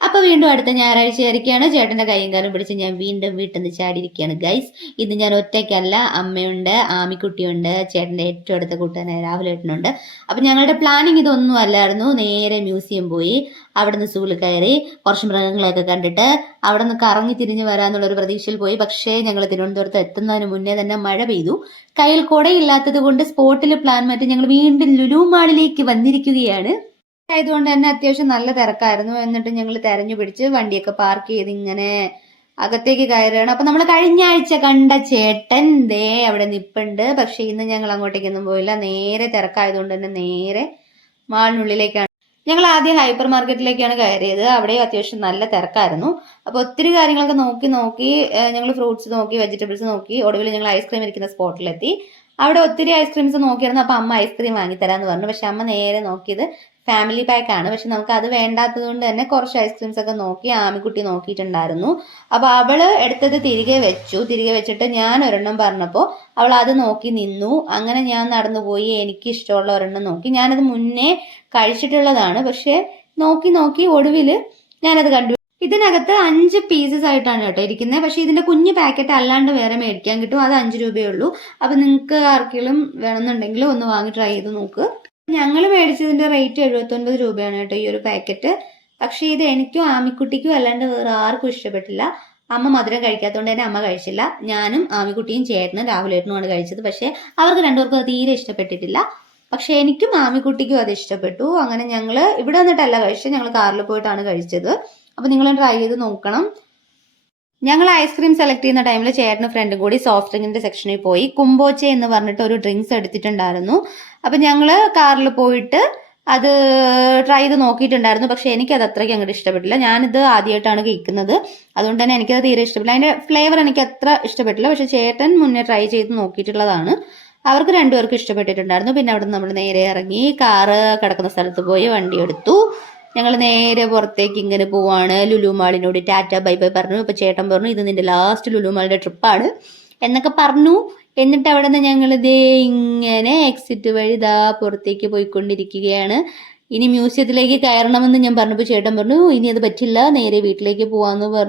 അപ്പോൾ വീണ്ടും അടുത്ത ഞായറാഴ്ച ആയിരിക്കുകയാണ് ചേട്ടന്റെ കൈയും കാലും പിടിച്ച് ഞാൻ വീണ്ടും വീട്ടിൽ നിന്ന് ചാടിയിരിക്കുകയാണ് ഗൈസ് ഇത് ഞാൻ ഒറ്റയ്ക്കല്ല അമ്മയുണ്ട് ആമിക്കുട്ടിയുണ്ട് ചേട്ടന്റെ ഏറ്റവും അടുത്ത കൂട്ടുകാരനായ രാഹുൽ ഏട്ടനുണ്ട്. അപ്പം ഞങ്ങളുടെ പ്ലാനിങ് ഇതൊന്നും അല്ലായിരുന്നു. നേരെ മ്യൂസിയം പോയി അവിടെ നിന്ന് സൂൽ കയറി കുറച്ച് മൃഗങ്ങളെയൊക്കെ കണ്ടിട്ട് അവിടെ നിന്ന് കറങ്ങി തിരിഞ്ഞ് വരാന്നുള്ളൊരു പ്രതീക്ഷയിൽ പോയി. പക്ഷേ ഞങ്ങൾ തിരുവനന്തപുരത്ത് എത്തുന്നതിന് മുന്നേ തന്നെ മഴ പെയ്തു. കയ്യിൽ കുടയില്ലാത്തത് കൊണ്ട് സ്പോട്ടിൽ പ്ലാൻ മാറ്റി ഞങ്ങൾ വീണ്ടും ലുലു മാളിലേക്ക് വന്നിരിക്കുകയാണ്. ആയതുകൊണ്ട് തന്നെ അത്യാവശ്യം നല്ല തിരക്കായിരുന്നു. എന്നിട്ട് ഞങ്ങൾ തെരഞ്ഞു പിടിച്ച് വണ്ടിയൊക്കെ പാർക്ക് ചെയ്ത് ഇങ്ങനെ അകത്തേക്ക് കയറുകയാണ്. അപ്പൊ നമ്മൾ കഴിഞ്ഞ ആഴ്ച കണ്ട ചേട്ടൻ ദേ അവിടെ നിപ്പുണ്ട്. പക്ഷെ ഇന്ന് ഞങ്ങൾ അങ്ങോട്ടേക്കൊന്നും പോയില്ല. നേരെ തിരക്കായതുകൊണ്ട് തന്നെ നേരെ മാളിനുള്ളിലേക്കാണ്. ഞങ്ങൾ ആദ്യം ഹൈപ്പർ മാർക്കറ്റിലേക്കാണ് കയറിയത്. അവിടെയും അത്യാവശ്യം നല്ല തിരക്കായിരുന്നു. അപ്പോൾ ഒത്തിരി കാര്യങ്ങളൊക്കെ നോക്കി നോക്കി ഞങ്ങൾ ഫ്രൂട്ട്സ് നോക്കി വെജിറ്റബിൾസ് നോക്കി ഒടുവിൽ ഞങ്ങൾ ഐസ്ക്രീം ഇരിക്കുന്ന സ്പോട്ടിലെത്തി അവിടെ ഒത്തിരി ഐസ്ക്രീംസ് നോക്കിയിരുന്നു അപ്പോൾ അമ്മ ഐസ്ക്രീം വാങ്ങിത്തരാന്ന് പറഞ്ഞു. പക്ഷെ അമ്മ നേരെ നോക്കിയത് ഫാമിലി പാക്ക് ആണ് പക്ഷെ നമുക്ക് അത് വേണ്ടാത്തത് കൊണ്ട് തന്നെ കുറച്ച് ഐസ്ക്രീംസ് ഒക്കെ നോക്കി ആമിക്കുട്ടി നോക്കിയിട്ടുണ്ടായിരുന്നു. അപ്പൊ അവൾ എടുത്തത് തിരികെ വെച്ചു. തിരികെ വെച്ചിട്ട് ഞാൻ ഒരെണ്ണം പറഞ്ഞപ്പോൾ അവൾ അത് നോക്കി നിന്നു. അങ്ങനെ ഞാൻ നടന്നുപോയി. എനിക്ക് ഇഷ്ടമുള്ള ഒരെണ്ണം നോക്കി. ഞാനത് മുന്നേ കഴിച്ചിട്ടുള്ളതാണ്. പക്ഷെ നോക്കി നോക്കി ഒടുവിൽ ഞാനത് കണ്ടു. ഇതിനകത്ത് അഞ്ച് പീസസ് ആയിട്ടാണ് കേട്ടോ ഇരിക്കുന്നത് പക്ഷേ ഇതിന്റെ കുഞ്ഞു പാക്കറ്റ് അല്ലാണ്ട് വേറെ മേടിക്കാൻ കിട്ടും. അത് അഞ്ച് രൂപയേ ഉള്ളൂ. അപ്പൊ നിങ്ങൾക്ക് ആർക്കെങ്കിലും വേണമെന്നുണ്ടെങ്കിൽ ഒന്ന് വാങ്ങി ട്രൈ ചെയ്ത് നോക്ക്. ഞങ്ങൾ മേടിച്ചതിന്റെ റേറ്റ് എഴുപത്തൊൻപത് രൂപയാണ് കേട്ടോ ഈ ഒരു പാക്കറ്റ് പക്ഷേ ഇത് എനിക്കും ആമിക്കുട്ടിക്കും അല്ലാണ്ട് വേറെ ആർക്കും ഇഷ്ടപ്പെട്ടില്ല. അമ്മ മധുരം കഴിക്കാത്തതുകൊണ്ട് തന്നെ അമ്മ കഴിച്ചില്ല. ഞാനും ആമിക്കുട്ടിയും ചേട്ടനും രാഹുലേട്ടനുമാണ് കഴിച്ചത്. പക്ഷേ അവർക്ക് രണ്ടുപേർക്കും തീരെ ഇഷ്ടപ്പെട്ടിട്ടില്ല. പക്ഷെ എനിക്കും ആമിക്കുട്ടിക്കും അത് ഇഷ്ടപ്പെട്ടു. അങ്ങനെ ഞങ്ങൾ ഇവിടെ വന്നിട്ടല്ല കഴിച്ചത്. ഞങ്ങൾ കാറിൽ പോയിട്ടാണ് കഴിച്ചത്. അപ്പോൾ നിങ്ങൾ ട്രൈ ചെയ്ത് നോക്കണം. ഞങ്ങൾ ഐസ്ക്രീം സെലക്ട് ചെയ്യുന്ന ടൈമിൽ ചേട്ടനും ഫ്രണ്ടും കൂടി സോഫ്റ്റ് ഡ്രിങ്കിന്റെ സെക്ഷനിൽ പോയി. കുംബോച്ച എന്ന് പറഞ്ഞിട്ട് ഒരു ഡ്രിങ്ക്സ് എടുത്തിട്ടുണ്ടായിരുന്നു. അപ്പം ഞങ്ങൾ കാറിൽ പോയിട്ട് അത് ട്രൈ ചെയ്ത് നോക്കിയിട്ടുണ്ടായിരുന്നു. പക്ഷെ അത് അത്രയ്ക്ക് അങ്ങോട്ട് ഇഷ്ടപ്പെട്ടില്ല. ഞാനിത് ആദ്യമായിട്ടാണ് കഴിക്കുന്നത്. അതുകൊണ്ട് തന്നെ എനിക്കത് തീരെ ഇഷ്ടപ്പെട്ടില്ല. അതിന്റെ ഫ്ലേവർ എനിക്ക് അത്ര ഇഷ്ടപ്പെട്ടില്ല. പക്ഷെ ചേട്ടൻ മുന്നേ ട്രൈ ചെയ്ത് നോക്കിയിട്ടുള്ളതാണ്. അവർക്ക് രണ്ടുപേർക്കും ഇഷ്ടപ്പെട്ടിട്ടുണ്ടായിരുന്നു. പിന്നെ അവിടെ നമ്മൾ നേരെ ഇറങ്ങി കാറ് കിടക്കുന്ന സ്ഥലത്ത് പോയി വണ്ടി എടുത്തു. ഞങ്ങൾ നേരെ പുറത്തേക്ക് ഇങ്ങനെ പോവാണ്. ലുലു മാളിനോട് ടാറ്റ ബൈ ബൈ പറഞ്ഞു. അപ്പോൾ ചേട്ടൻ പറഞ്ഞു ഇത് നിന്റെ ലാസ്റ്റ് ലുലു മാളിന്റെ ട്രിപ്പാണ് എന്നൊക്കെ പറഞ്ഞു. എന്നിട്ട് അവിടെ നിന്ന് ഞങ്ങൾ ഇതേ ഇങ്ങനെ എക്സിറ്റ് വഴി ഇതാ പുറത്തേക്ക് പോയിക്കൊണ്ടിരിക്കുകയാണ്. ഇനി മ്യൂസിയത്തിലേക്ക് കയറണമെന്ന് ഞാൻ പറഞ്ഞപ്പോൾ ചേട്ടൻ പറഞ്ഞു ഇനി അത് പറ്റില്ല നേരെ വീട്ടിലേക്ക് പോവാന്ന് പറഞ്ഞു.